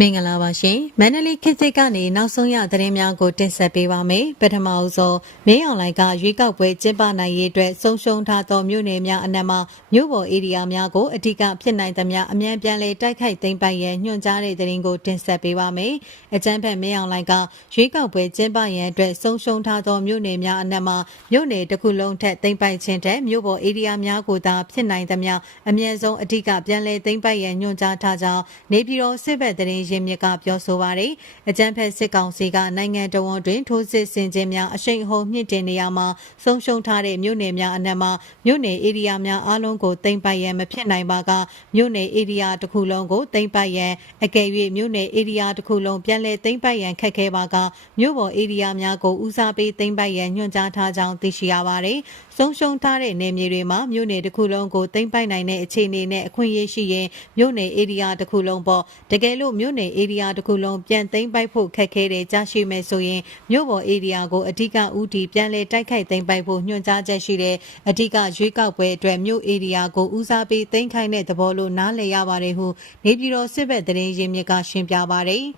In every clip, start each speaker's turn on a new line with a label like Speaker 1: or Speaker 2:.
Speaker 1: မင်္ဂလာပါရှင်မန္တလေးခေတ်စစ်ကနေနောက်ဆုံးရသတင်းများကို တင်ဆက်ပေးပါမယ်ပထမအဆုံးမင်းအောင်လိုင်ကရွေးကောက်ပွဲကျင်းပနိုင်ရေးအတွက်ဆုံးရှုံးထားသော မြို့နယ်များအနက်မှမြို့ပေါ်ဧရိယာများကိုအထူးကဖြစ်နိုင်သမျှအမြန်ပြန်လည်တိုက်ခိုက်သိမ်းပိုက်ရန်ညွှန်ကြားတဲ့သတင်းကိုတင်ဆက်ပေးပါမယ်အကြမ်းဖက်မင်းအောင်လိုင်ကရွေးကောက်ပွဲကျင်းပရန်အတွက်ဆုံးရှုံးထားသောမြို့နယ်များအနက်မှမြို့နယ်တစ်ခုလုံးထက်သိမ်းပိုက်ခြင်းထက်မြို့ပေါ်ဧရိယာများကိုသာဖြစ်နိုင်သမျှအမြန်ဆုံးအထူးကပြန်လည်သိမ်းပိုက်ရန်ညွှန်ကြားထားကြောင်းနေပြည်တော်စစ်ဘက်သတင်းရင်းမြစ်ကပြောဆိုပါတယ်။အကြံဖက်စစ်ကောင်စီကနိုင်ငံတော်ဝန်တွင်ထိုးစစ်ဆင်ခြင်းများအရှိန်အဟုန်မြင့်တင်နေရမှာဆုံးရှုံးထားတဲ့မြို့နယ်များအနက်မှာမြို့နယ်ဧရိယာများအလုံးကိုတင်ပိုက်ရန်မဖြစ်နိုင်ပါကမြို့နယ်ဧရိယာတစ်ခုလုံးကိုတင်ပိုက်ရန်အကယ်၍မြို့နယ်ဧရိယာတစ်ခုလုံးပြန်လည်တင်ပိုက်ရန်ခက်ခဲပါကမြို့ပေါ်ဧရိယာများကိုဦးစားပေးတင်ပိုက်ရန်ညွှန်ကြားထားကြောင်းသိရှိရပါတယ်။ဆုံးရှုံးထားတဲ့နယ်မြေတွေမှာမြို့နယ်တစ်ခုလုံးကိုသိမ်းပိုက်နိုင်တဲ့အခြေအနေနဲ့အခွင့်အရေးရှိရင်မြို့နယ်ဧရိယာတစ်ခုလုံးပေါ်တကယ်လို့မြို့နယ်ဧရိယာတစ်ခုလုံးပြန်သိမ်းပိုက်ဖို့ခက်ခဲတဲ့ကြားရှိမယ်ဆိုရင်မြို့ပေါ်ဧရိယာကိုအဓိကဦးတည်ပြန်လည်တိုက်ခိုက်သိမ်းပိုက်ဖို့ညွှန်ကြားချက်ရှိတဲ့အဓိကရွေးကောက်ပွဲအတွက်မြို့ဧရိယာကိုဦးစားပေးသိမ်းခိုင်းတဲ့သဘောလို့နားလည်ရပါတယ်ဟုနေပြည်တော်စစ်ဘက်သတင်းရင်းမြစ်ကရှင်းပြပါတယ်။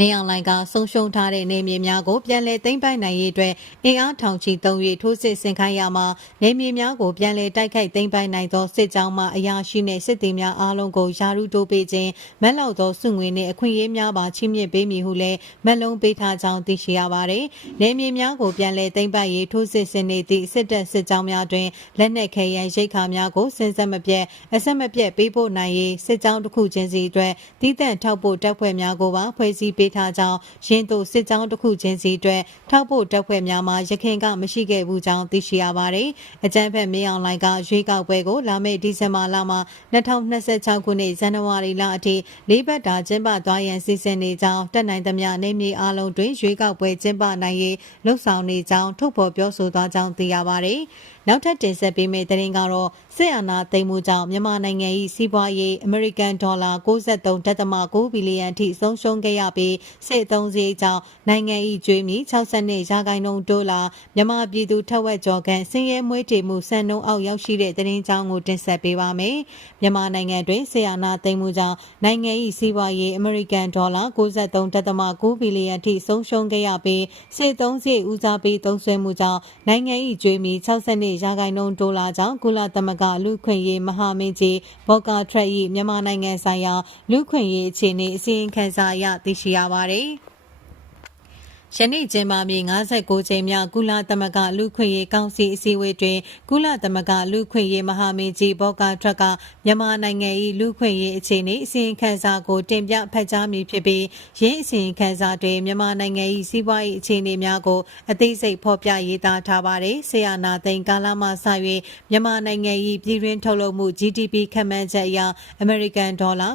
Speaker 1: နေအောင်လိုင်ကဆုံးရှုံးထားတဲ့နေမြေများကိုပြန်လည်သိမ်းပိုက်နိုင်ရေးအတွက်အင်အားထောင်ချီသုံး၍ထိုးစစ်ဆင်ခိုင်းရမှာနေမြေများကိုပြန်လည်တိုက်ခိုက်သိမ်းပိုက်နိုင်သောစစ်ကြောင်းမှအရာရှိနှင့်စစ်သည်များအားလုံးကိုယာရုတိုးပေးခြင်းမက်လောက်သောစုငွေနှင့်အခွင့်အရေးများပါချီးမြှင့်ပေးမည်ဟုလည်းမက်လုံးပေးထားကြောင်းသိရှိရပါသည်။နေမြေများကိုပြန်လည်သိမ်းပိုက်ရေးထိုးစစ်ဆင်နေသည့်စစ်တပ်စစ်ကြောင်းများတွင်လက်နက်ခဲယံရိတ်ခါများကိုစဉ်ဆက်မပြတ်အဆက်မပြတ်ပေးပို့နိုင်ရေးစစ်ကြောင်းတစ်ခုချင်းစီအတွက်တည်တံ့ထောက်ပို့တပ်ဖွဲ့များကိုပါဖွဲ့စည်းပေးထားကြောင်းရင်းတို့စစ်ကြောင်းတစ်ခုချင်းစီအတွက်ထောက်ဖို့တပ်ဖွဲ့များမှရခင်ကမရှိခဲ့ဘူးကြောင်းသိရှိရပါတယ်။အကြံဖက်မင်းအောင်လိုင်ကရွေးကောက်ပွဲကိုလာမယ့်ဒီဇင်ဘာလမှာ2026ခုနှစ်ဇန်နဝါရီလအထိလေးပတ်တာကျင်းပသွားရန်စီစဉ်နေကြောင်းတက်နိုင်သမျှနေမြေအလုံးတွင်ရွေးကောက်ပွဲကျင်းပနိုင်ရေးလှုံ့ဆော်နေကြောင်းထုတ်ဖော်ပြောဆိုသွားကြောင်းသိရပါတယ်။နောက်ထပ်တင်ဆက်ပေးမယ့်သတင်းကတော့စစ်အာဏာသိမ်းမှုကြောင့်မြန်မာနိုင်ငံ၏စီးပွားရေးအမေရိကန်ဒေါ်လာ63.9ဘီလီယံထိဆုံးရှုံးခဲ့ရပြီးစစ်သုံးစည်းကြောင့်နိုင်ငံ၏ကျွေးမြီ62ရာခိုင်နှုန်းဒေါ်လာမြန်မာပြည်သူထက်ဝက်ကျော်ခန့်ဆင်းရဲမွေးတေမှုစံနှုန်းအောက်ရောက်ရှိတဲ့သတင်းကြောင်းကိုတင်ဆက်ပေးပါမယ်။မြန်မာနိုင်ငံတွင်စစ်အာဏာသိမ်းမှုကြောင့်နိုင်ငံ၏စီးပွားရေးအမေရိကန်ဒေါ်လာ63.9ဘီလီယံထိဆုံးရှုံးခဲ့ရပြီးစစ်သုံးစည်းဦးစားပေးသုံးစွဲမှုကြောင့်နိုင်ငံ၏ကျွေးမြီ62ရာခိုင်နှုန်းဒေါ်လာကြောင့်ကုလသမဂ္ဂလူခွင့်ရေးမဟာမင်းကြီးဘော့ကာထရက်၏မြန်မာနိုင်ငံဆိုင်ရာလူခွင့်ရေးအခြေအနေအစီရင်ခံစာအရသိရှိရပါသည်။ယနေ့ကျင်းပမည့်59ကြိမ်မြောက်ကုလသမဂ္ဂလူခွင့်ရေးကောင်စီအစည်းအဝေးတွင် ကုလသမဂ္ဂလူခွင့်ရေးမဟာမင်းကြီးဘောကာထွက်ကမြန်မာနိုင်ငံ၏လူခွင့်ရေးအခြေအနေအစီရင်ခံစာကို တင်ပြဖတ်ကြားမည်ဖြစ်ပြီးရင်းအစီရင်ခံစာတွင်မြန်မာနိုင်ငံ၏စီးပွားရေးအခြေအနေများကို အသေးစိတ်ဖော်ပြရေးသားထားပါသည်။ဆေယနာသိန်းကာလမှစ၍မြန်မာနိုင်ငံ၏ပြည်တွင်းထုတ်လုပ်မှု GDP ခန့်မှန်းချက်အရအမေရိကန်ဒေါ်လာ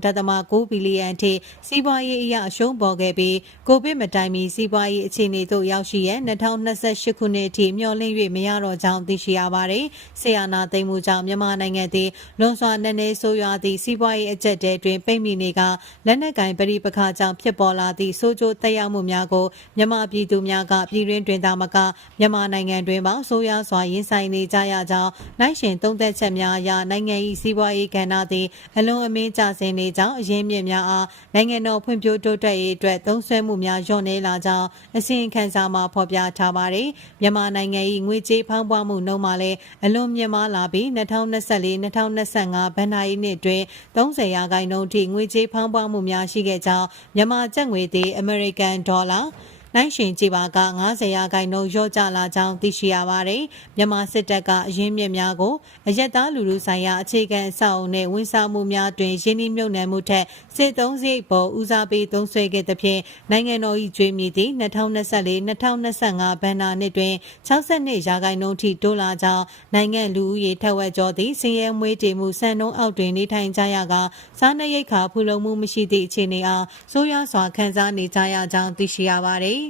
Speaker 1: 63.9ဘီလီယံထိစီးပွားရေးအရအရှုံးပေါ်ခဲ့ပြီးကိုဗစ်မတိုင်မီည်စီးပွားရေးအခြေအနေသို့ရောက်ရှိရန်2028ခုနှစ်အထိမျှော်လင့်၍မရတော့ကြောင်းသိရှိရပါတယ်။ဆေးအာနာသိမ်းမှုကြောင့်မြန်မာနိုင်ငံသည်လွန်စွာနည်းနည်းဆိုးရွားသည့်စီးပွားရေးအကျပ်တဲတွင်ပိတ်မိနေကလက်နက်ကင်ပရိပခါကြောင့်ဖြစ်ပေါ်လာသည့်ဆိုးကျိုးသက်ရောက်မှုများကိုမြန်မာပြည်သူများကပြည်တွင်းတွင်သာမကမြန်မာနိုင်ငံတွင်ပါဆိုးရွားစွာရင်ဆိုင်နေကြရကြောင်းနိုင်ရှင်သုံးသက်ချက်များအရနိုင်ငံ၏စီးပွားရေးကဏ္ဍသည်အလွန်အမင်းကျဆင်းနေကြောင်းအရင်းမြစ်များအားနိုင်ငံတော်ဖွံ့ဖြိုးတိုးတက်ရေးအတွက်သုံးစွဲမှုများလျော့နည်းလာလာကြောင်းအစီရင်ခံစာမှာဖော်ပြထားပါတယ်။မြန်မာနိုင်ငံ၏ငွေကြေးဖောင်းပွားမှုနှုန်းမှာလည်းအလွန်မြင့်မားလာပြီး2024-2025ဘဏ္ဍာရေးနှစ်အတွင်း30ရာခိုင်နှုန်းထိငွေကြေးဖောင်းပွားမှုများရှိခဲ့ကြောင်းမြန်မာကျပ်ငွေသည်အမေရိကန်ဒေါ်လာ1နှိုင်းရှင်ကြည့်ပါက90ရာခိုင်နှုန်းလျော့ကျလာကြောင်းသိရှိရပါတယ်။မြန်မာစစ်တပ်ကအရင်းမြစ်များကိုအရက်သားလူလူဆိုင်ရာအခြေခံအဆောက်အုံနဲ့ဝန်ဆောင်မှုများတွင်ရင်းနှီးမြှုပ်နှံမှုထက်စစ်သုံးစိတ်ပေါ်ဦးစားပေးသုံးစွဲခဲ့သဖြင့်နိုင်ငံတော်၏ကြွေးမြည်သည့်2024-2025ဘဏ္ဍာနှစ်တွင်62ရာခိုင်နှုန်းထိတိုးလာကြောင်းနိုင်ငံလူဦးရေထက်ဝက်ကျော်သည့်စည်ရဲမွေးတည်မှုစံနှုန်းအောက်တွင်နေထိုင်ကြရကစားနပ်ရိက္ခာဖူလုံမှုမရှိသည့်အခြေအနေအားဆိုးရွားစွာခံစားနေကြရကြောင်းသိရှိရပါသည်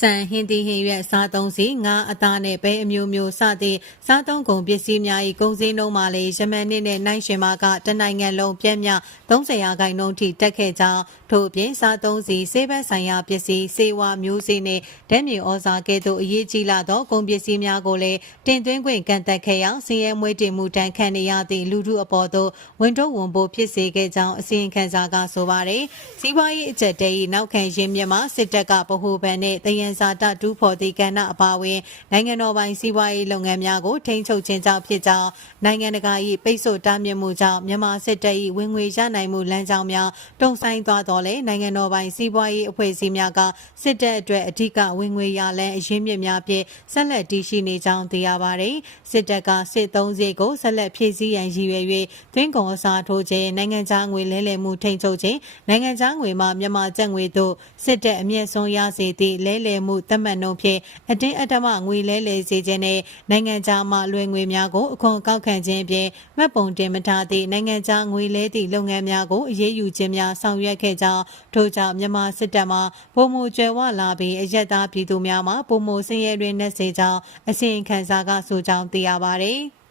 Speaker 1: ဆန်ဟင်းသီးဟင်းရွက်စားသုံးစီငါအသားနဲ့ဘဲအမျိုးမျိုးစသည့်စားသုံးကုန်ပစ္စည်းများ၏ကုန်စည်နှုန်းမှာလည်းယမန်နှစ်နဲ့နိုင်ရှင်မှာကတနိုင်ငံလုံးပြည့်မြ30ရာခိုင်နှုန်းထိတက်ခဲ့ကြောင်းထို့အပြင်စားသုံးစီဆေးဘက်ဆိုင်ရာပစ္စည်းဆေးဝါးမျိုးစေ့နှင့်ဓာတ်မြေဩဇာကဲ့သို့အရေးကြီးလာသောကုန်ပစ္စည်းများကိုလည်းတင်သွင်းခွင့်ကန့်သတ်ခဲ့ရာစီးရဲမွေးတင်မှုတန်ခံနေရသည့်လူထုအပေါ်သို့ဝန်ထုတ်ဝန်ပိုးဖြစ်စေခဲ့ကြောင်းအစိုးရခန်းစာကဆိုပါတယ်စီးပွားရေးအကြက်တဲ၏နောက်ခံရင်းမြစ်မှာစစ်တပ်ကဗဟိုဘဏ်နှင့်တယယံဇာတဒူးဖော်သည့်ကဏ္ဍအပါအဝင်နိုင်ငံတော်ပိုင်စီးပွားရေးလုပ်ငန်းများကို ထိန်းချုပ်ခြင်းကြောင့်ဖြစ်ကြောင်းနိုင်ငံတကာ၏ပိတ်ဆို့တားမြစ်မှုကြောင့်မြန်မာစစ်တပ်၏ဝင်ငွေရနိုင်မှုလမ်းကြောင်းများတုံ့ဆိုင်သွားတော်လဲနိုင်ငံတော်ပိုင်စီးပွားရေးအဖွဲ့အစည်းများကစစ်တပ်အတွက်အဓိကဝင်ငွေရလန်းအရင်းမြစ်များဖြင့်ဆက်လက်တည်ရှိနေကြောင်းသိရပါတယ်။စစ်တပ်ကစစ်သုံးစေကိုဆက်လက်ဖြည့်ဆည်းရန်ရည်ရွယ်၍သွင်းကုန်အစားထိုးခြင်းနိုင်ငံခြားငွေလဲလှယ်မှုထိန်းချုပ်ခြင်းနိုင်ငံခြားငွေမှမြန်မာကျပ်ငွေသို့စစ်တပ်အမြင့်ဆုံးရစေသည့်လဲလှယ်လဲမှုသတ်မှတ်နှုန်းဖြင့်အတင်းအဓမ္မငွေလဲလှယ်စေခြင်းနဲ့နိုင်ငံခြားမှလွှဲငွေများကိုအခွန်ကောက်ခံခြင်းအပြင်မှတ်ပုံတင်မထားသည့်နိုင်ငံခြားငွေလဲသည့်လုပ်ငန်းများကိုအရေးယူခြင်းများဆောင်ရွက်ခဲ့ကြောင်းထို့ကြောင့်မြန်မာစစ်တပ်မှဗိုလ်မှူးကျွယ်ဝလာပြီးအရက်သားပြည်သူများမှဗိုလ်မှူးစင်ရဲတွင်နှက်စေကြောင်းအစီရင်ခံစာကဆိုကြောင်းသိရပါသည်။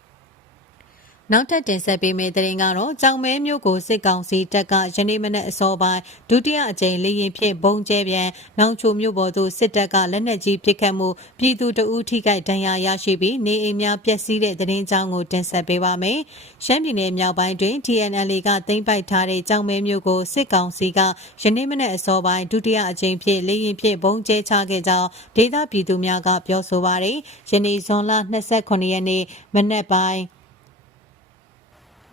Speaker 1: နောက်ထပ်တင်ဆက်ပေးမယ့်သတင်းကတော့ကြောင်မဲမြို့ကိုစစ်ကောင်စီတပ်ကယနေ့မနက်အစောပိုင်းဒုတိယအကြိမ်လေရင်ဖြင့်ဘုံကျဲပြန်နောင်ချိုမြို့ပေါ်သို့စစ်တပ်ကလက်နက်ကြီးပစ်ခတ်မှုပြည်သူတအူးထိခိုက်ဒဏ်ရာရရှိပြီးနေအိမ်များပျက်စီးတဲ့သတင်းကြောင်းကိုတင်ဆက်ပေးပါမယ်။ရှမ်းပြည်နယ်မြောက်ပိုင်းတွင် TNL ကသိမ်းပိုက်ထားတဲ့ကြောင်မဲမြို့ကိုစစ်ကောင်စီကယနေ့မနက်အစောပိုင်းဒုတိယအကြိမ်ဖြင့်လေရင်ဖြင့်ဘုံကျဲချခဲ့ကြောင်းဒေသပြည်သူများကပြောဆိုပါရယ်။ယနေ့ဇွန်လ29ရက်နေ့မနက်ပိုင်း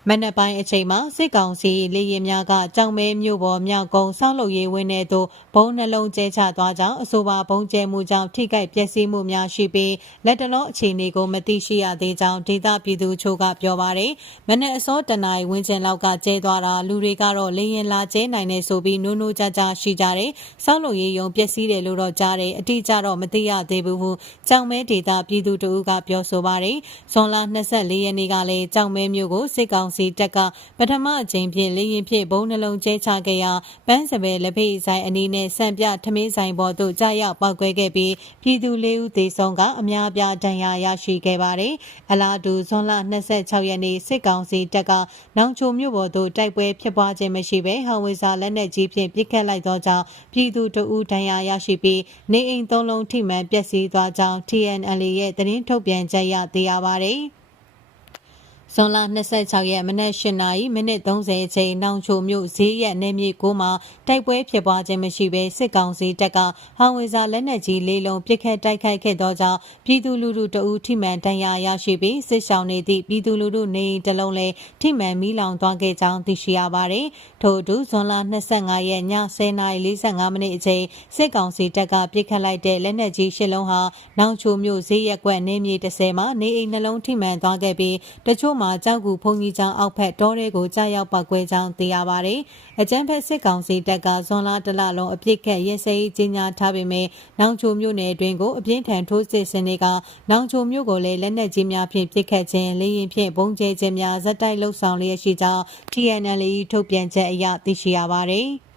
Speaker 1: မနက်ပိုင်းအချိန်မှာစစ်ကောင်စီလေရင်များကကြောင်မဲမြို့ပေါ်မြောက်ကုန်းဆောက်လုပ်ရေးဝင်းထဲသို့ဘုံနှလုံးကျဲချသွားကြောင်းအဆိုပါဘုံကျဲမှုကြောင့်ထိခိုက်ပျက်စီးမှုများရှိပြီးလက်တလောအခြေအနေကို မသိရှိရသေးကြောင်းဒေသပြည်သူချို့ကပြောပါတယ်။မနက်အစောတနာရီဝင်းကျင်လောက်ကကျဲသွားတာလူတွေကတော့လေရင်လာကျဲနိုင်နေဆိုပြီးနိုးနိုးကြကြရှိကြတယ်။ဆောက်လုပ်ရေးယုံပျက်စီးတယ်လို့တော့ကြားတယ်။အတိအကျတော့မသိရသေးဘူးဟုကြောင်မဲဒေသပြည်သူတို့ကပြောဆိုပါတယ်။ဇွန်လ24ရက်နေ့ကလည်းကြောင်မဲမြို့ကိုစစ်ကောင်ကောင်စီတပ်ကပထမအကြိမ်ဖြင့်လေရင်ဖြင့်ဘုံနှလုံးကျဲချခဲ့ရာပန်းစပယ်လက်ဖေးဆိုင်အနီးနဲ့စံပြထမင်းဆိုင်ပေါ်သို့ကြားရောက်ပောက်ကွဲခဲ့ပြီးပြည်သူ၄ဦးသေဆုံးကအများအပြားဒဏ်ရာရရှိခဲ့ပါတယ်။အလားတူဇွန်လ26ရက်နေ့စစ်ကောင်စီတပ်က နောင်ချိုမြို့ပေါ်သို့တိုက်ပွဲဖြစ်ပွားခြင်းမရှိဘဲဟောင်ဝေစာလက်နက်ကြီးဖြင့်ပစ်ခတ်လိုက်သောကြောင့်ပြည်သူတအူးဒဏ်ရာရရှိပြီးနေအိမ်၃လုံးထိမှန်ပျက်စီးသွားကြောင်း TNL ရဲ့သတင်းထုတ်ပြန်ချက်ရသိရပါတယ်။ဇွန်လ26ရက်မနက်8:00နာရီမိနစ်30အချိန်နောင်ချိုမြို့ဈေးရက်နယ်မြေကိုမှတိုက်ပွဲဖြစ်ပွားခြင်းမရှိဘဲစစ်ကောင်စီတပ်ကဟောင်ဝေစာလက်နက်ကြီးလေးလုံးပစ်ခတ်တိုက်ခိုက်ခဲ့သောကြောင့်ပြည်သူလူထုတအူးထိမှန်ဒဏ်ရာရရှိပြီးစစ်ဆောင်နေသည့်ပြည်သူလူထုနေအိမ်တစ်လုံးလည်းထိမှန်မိလောင်သွားခဲ့ကြောင်းသိရှိရပါတယ်။ထို့အတူဇွန်လ25ရက်ည10:45မိနစ်အချိန်စစ်ကောင်စီတပ်ကပစ်ခတ်လိုက်တဲ့လက်နက်ကြီး၈လုံးဟာနောင်ချိုမြို့ဈေးရက်ကွက်နယ်မြေ30မှာနေအိမ်နှလုံးထိမှန်သွားခဲ့ပြီးတချို့မှာကြောက်ကူဖုန်ကြီးကျောင်းအောက်ဖက်တောထဲကိုကြားရောက်ပောက်ကွဲကြောင်းသိရပါတယ်။အကြမ်းဖက်စစ်ကောင်စီတပ်ကဇွန်လတလလုံးအပြစ်ခက်ရဲစဲကြီးကြီးညာထားပေမဲ့နောင်ချိုမြို့နယ်အတွင်းကိုအပြင်းထန်ထိုးစစ်ဆင်တွေကနောင်ချိုမြို့ကိုလည်းလက်နက်ကြီးများဖြင့်ပစ်ခတ်ခြင်းလေရင်ဖြင့်ဘုံကျဲခြင်းများဇက်တိုက်လှုပ်ဆောင်လျက်ရှိကြောင်း TNL ထုတ်ပြန်ချက်အရသိရှိရပါတယ်။